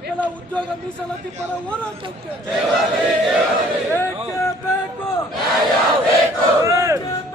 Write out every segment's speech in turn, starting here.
ಕೆಲ ಉದ್ಯೋಗ ಮೀಸಲಾತಿ ಪರ ಹೋರಾಟಕ್ಕೆ. ಬೇಕು? ಬೇಕು?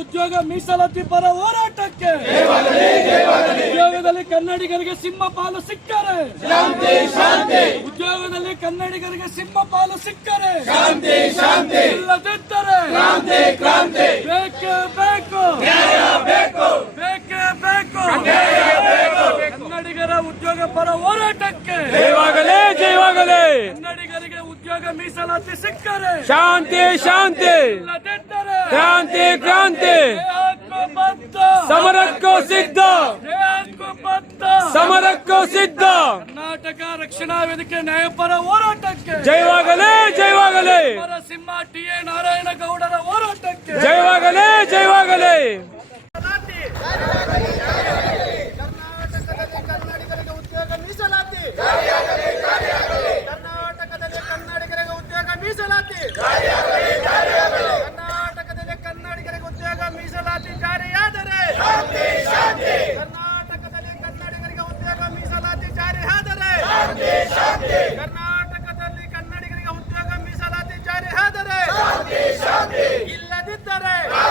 ಉದ್ಯೋಗ ಮೀಸಲಾತಿ ಪರ ಹೋರಾಟಕ್ಕೆ ಉದ್ಯೋಗದಲ್ಲಿ ಕನ್ನಡಿಗರಿಗೆ ಸಿಂಹ ಪಾಲು ಸಿಕ್ಕರೆ. ಶಾಂತಿ ಶಾಂತಿ. ಉದ್ಯೋಗದಲ್ಲಿ ಕನ್ನಡಿಗರಿಗೆ ಸಿಂಹ ಪಾಲು ಸಿಕ್ಕರೆ. ಶಾಂತಿ ಶಾಂತಿ. ಇಲ್ಲದಿದ್ದರೆ ಕ್ರಾಂತಿ ಕ್ರಾಂತಿ. ಬೇಕೇ ಬೇಕು. ಬೇಕು. ಬೇಕೇ ಬೇಕು. ಕನ್ನಡಿಗರ ಉದ್ಯೋಗ ಪರ ಹೋರಾಟಕ್ಕೆ. ಜಯವಾಗಲೇ ಜೈವಾಗಲೇ ಕನ್ನಡಿಗರಿಗೆ ಉದ್ಯೋಗ ಮೀಸಲಾತಿ ಸಿಕ್ಕರೆ. ಶಾಂತಿ ಶಾಂತಿ. ಇಲ್ಲದಿದ್ದರೆ ಕ್ರಾಂತಿ ಕ್ರಾಂತಿ. ಸಮರಕ್ಕೂ ಸಿದ್ಧ ನ್ಯಾಯಕ್ಕೂ ಬದ್ಧ ಸಮರಕ್ಕೂ ಸಿದ್ಧ ಕರ್ನಾಟಕ ರಕ್ಷಣಾ ವೇದಿಕೆ ನ್ಯಾಯಪರ ಹೋರಾಟಕ್ಕೆ ಜಯವಾಗಲೇ ಜಯವಾಗಲೇ. ಸಿಂಹ ಟಿ ಎ ನಾರಾಯಣಗೌಡರ ಹೋರಾಟಕ್ಕೆ ಜಯವಾಗಲೇ ಜಯವಾಗಲೇ ಕರ್ನಾಟಕದಲ್ಲಿ ಕನ್ನಡಿಗರಿಗೆ ಉದ್ಯೋಗ ಮೀಸಲಾತಿ ಕರ್ನಾಟಕದಲ್ಲಿ ಕನ್ನಡಿಗರಿಗೆ ಉದ್ಯೋಗ ಮೀಸಲಾತಿ ಕರ್ನಾಟಕದಲ್ಲಿ ಕನ್ನಡಿಗರಿಗೆ ಉದ್ಯೋಗ ಮೀಸಲಾತಿ ಜಾರಿಯಾದರೆ ಕರ್ನಾಟಕದಲ್ಲಿ ಕನ್ನಡಿಗರಿಗೆ ಉದ್ಯೋಗ ಮೀಸಲಾತಿ ಜಾರಿಯಾದರೆ ಕರ್ನಾಟಕದಲ್ಲಿ ಕನ್ನಡಿಗರಿಗೆ ಉದ್ಯೋಗ ಮೀಸಲಾತಿ ಜಾರಿಯಾದರೆ